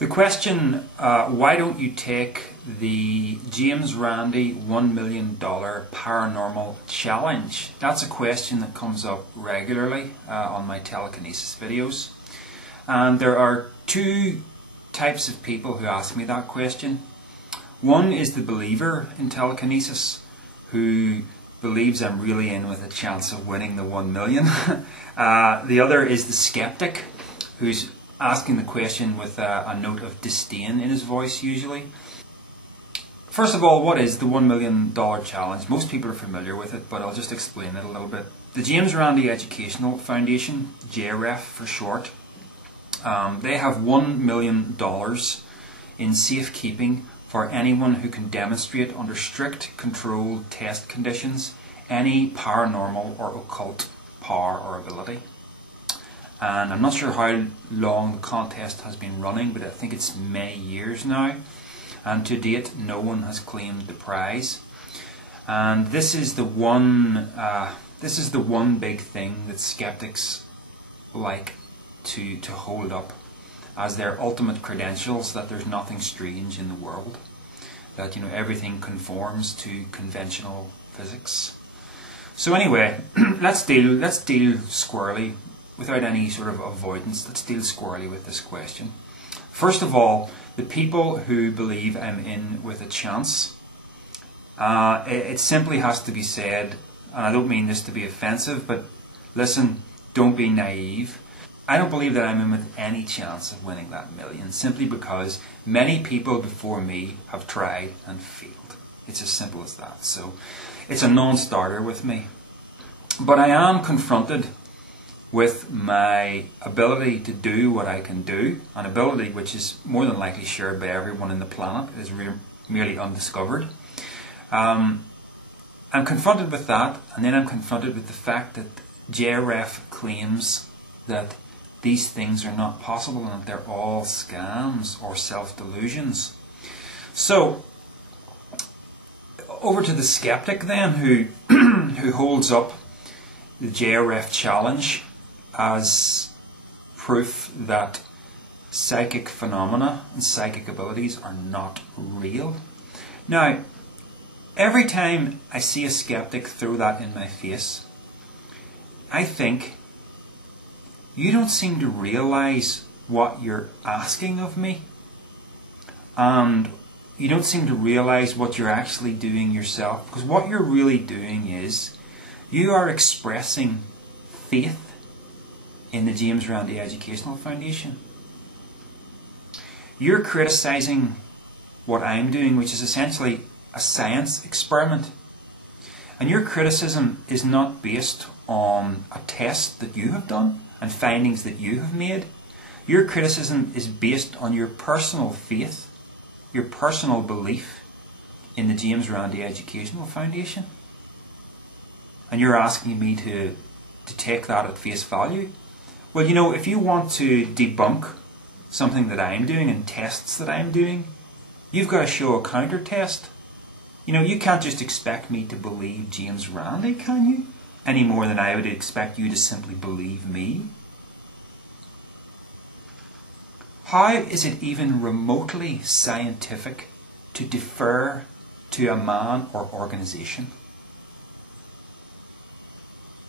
The question, why don't you take the James Randi $1 million paranormal challenge? That's a question that comes up regularly on my telekinesis videos. And there are two types of people who ask me that question. One is the believer in telekinesis who believes I'm really in with a chance of winning the 1 million. The other is the skeptic who's asking the question with a note of disdain in his voice usually. First of all, what is the $1 million challenge? Most people are familiar with it, but I'll just explain it a little bit. The James Randi Educational Foundation, JREF for short, they have $1 million in safekeeping for anyone who can demonstrate under strict controlled test conditions any paranormal or occult power or ability. And I'm not sure how long the contest has been running, but I think it's many years now. And to date, no one has claimed the prize. And this is the one big thing that skeptics like to hold up as their ultimate credentials, that there's nothing strange in the world, that everything conforms to conventional physics. So anyway, let's deal squarely, without any sort of avoidance. Let's deal squarely with this question. First of all, the people who believe I'm in with a chance, it simply has to be said, and I don't mean this to be offensive, but listen, don't be naive. I don't believe that I'm in with any chance of winning that million, simply because many people before me have tried and failed. It's as simple as that. So it's a non-starter with me. But I am confronted with my ability to do what I can do, an ability which is more than likely shared by everyone on the planet, is merely undiscovered. I'm confronted with that, and then I'm confronted with the fact that JREF claims that these things are not possible and that they're all scams or self-delusions. So, over to the skeptic then, who holds up the JREF challenge as proof that psychic phenomena and psychic abilities are not real. Now, every time I see a skeptic throw that in my face, I think, you don't seem to realize what you're asking of me, and you don't seem to realize what you're actually doing yourself, because what you're really doing is you are expressing faith in the James Randi Educational Foundation. You're criticizing what I'm doing, which is essentially a science experiment. And your criticism is not based on a test that you have done and findings that you have made. Your criticism is based on your personal faith, your personal belief in the James Randi Educational Foundation. And you're asking me to take that at face value. Well, if you want to debunk something that I'm doing and tests that I'm doing, you've got to show a counter test. You can't just expect me to believe James Randi, can you? Any more than I would expect you to simply believe me. How is it even remotely scientific to defer to a man or organisation?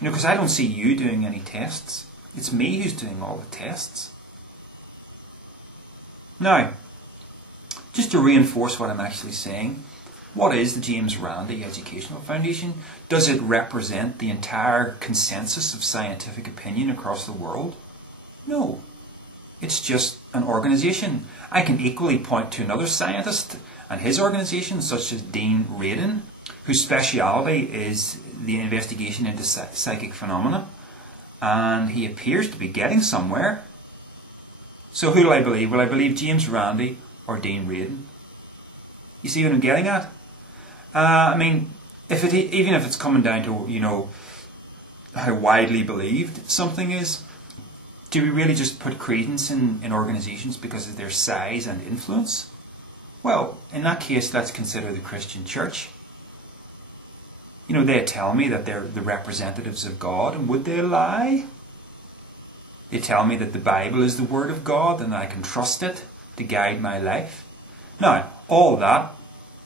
Because I don't see you doing any tests. It's me who's doing all the tests. Now, just to reinforce what I'm actually saying, what is the James Randi Educational Foundation? Does it represent the entire consensus of scientific opinion across the world? No. It's just an organisation. I can equally point to another scientist and his organisation, such as Dean Radin, whose speciality is the investigation into psychic phenomena, and he appears to be getting somewhere. So who do I believe? Will I believe James Randi or Dean Radin? You see what I'm getting at? Even if it's coming down to how widely believed something is, do we really just put credence in organisations because of their size and influence? Well, in that case, let's consider the Christian Church. They tell me that they're the representatives of God, and would they lie? They tell me that the Bible is the Word of God and I can trust it. to guide my life. Now, all that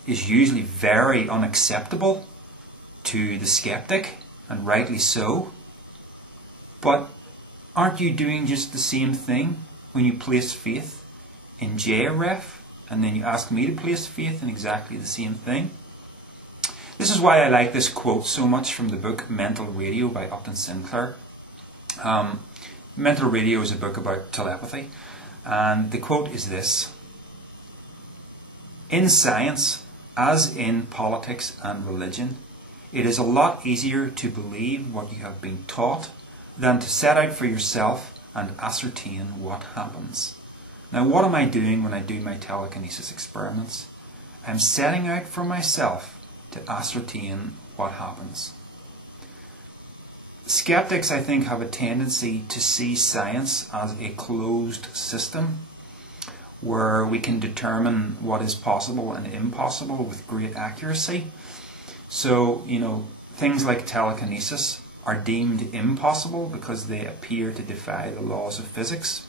is usually very unacceptable to the skeptic, and rightly so. But aren't you doing just the same thing when you place faith in JREF, and then you ask me to place faith in exactly the same thing? This is why I like this quote so much from the book Mental Radio by Upton Sinclair. Mental Radio is a book about telepathy, and the quote is this: "In science, as in politics and religion, it is a lot easier to believe what you have been taught than to set out for yourself and ascertain what happens." Now, what am I doing when I do my telekinesis experiments? I'm setting out for myself to ascertain what happens. Skeptics, I think, have a tendency to see science as a closed system where we can determine what is possible and impossible with great accuracy. So, things like telekinesis are deemed impossible because they appear to defy the laws of physics.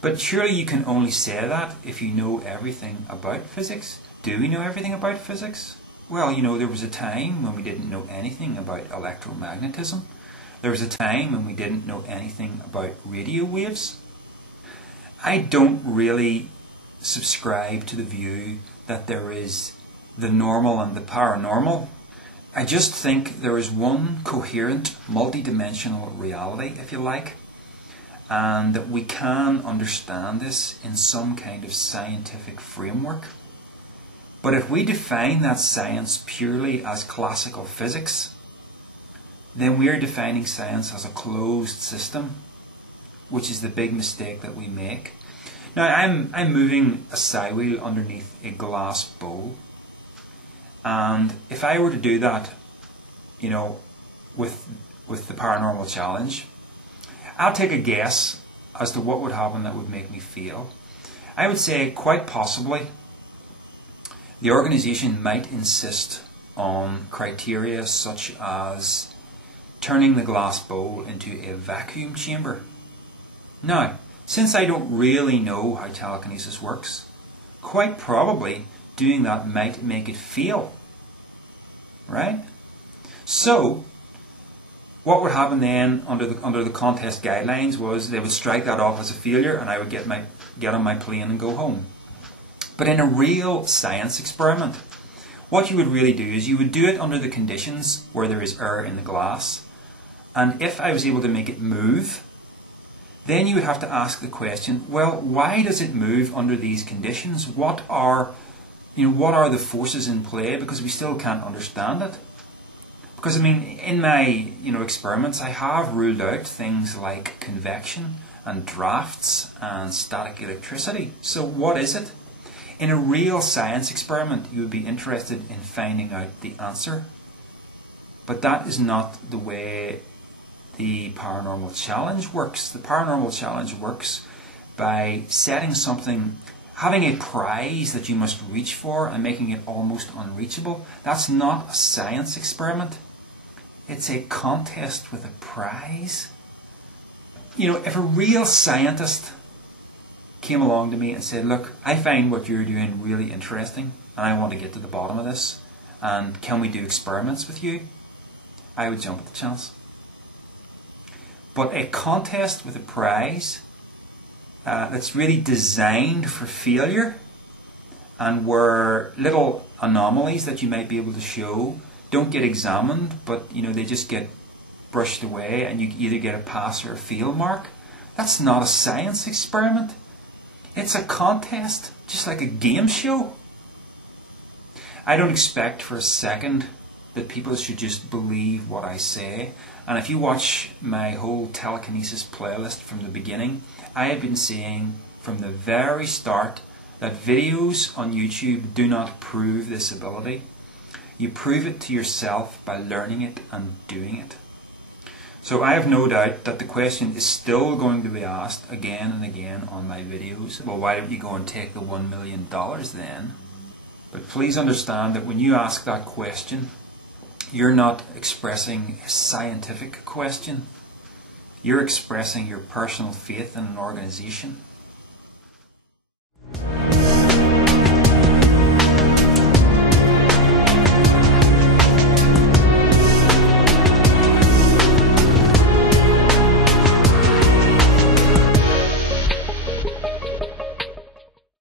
But surely you can only say that if you know everything about physics. Do we know everything about physics? Well, there was a time when we didn't know anything about electromagnetism. There was a time when we didn't know anything about radio waves. I don't really subscribe to the view that there is the normal and the paranormal. I just think there is one coherent, multidimensional reality, if you like, and that we can understand this in some kind of scientific framework. But if we define that science purely as classical physics, then we are defining science as a closed system, which is the big mistake that we make. Now, I'm moving a side wheel underneath a glass bowl, and if I were to do that, with the paranormal challenge, I'll take a guess as to what would happen that would make me feel. I would say quite possibly the organisation might insist on criteria such as turning the glass bowl into a vacuum chamber. Now, since I don't really know how telekinesis works, quite probably doing that might make it fail. Right? So, what would happen then under the contest guidelines was they would strike that off as a failure, and I would get on my plane and go home. But in a real science experiment, what you would really do is you would do it under the conditions where there is air in the glass, and if I was able to make it move, then you would have to ask the question, well, why does it move under these conditions? What are the forces in play? Because we still can't understand it. Because, in my, experiments, I have ruled out things like convection and drafts and static electricity. So what is it? In a real science experiment, you would be interested in finding out the answer. But that is not the way the paranormal challenge works. The paranormal challenge works by setting something, having a prize that you must reach for and making it almost unreachable. That's not a science experiment. It's a contest with a prize. If a real scientist came along to me and said, look, I find what you're doing really interesting and I want to get to the bottom of this, and can we do experiments with you? I would jump at the chance. But a contest with a prize that's really designed for failure, and where little anomalies that you might be able to show don't get examined, but they just get brushed away and you either get a pass or a fail mark. That's not a science experiment. It's a contest, just like a game show. I don't expect for a second that people should just believe what I say. And if you watch my whole telekinesis playlist from the beginning, I have been saying from the very start that videos on YouTube do not prove this ability. You prove it to yourself by learning it and doing it. So I have no doubt that the question is still going to be asked again and again on my videos. Well, why don't you go and take the $1 million then? But please understand that when you ask that question, you're not expressing a scientific question. You're expressing your personal faith in an organisation.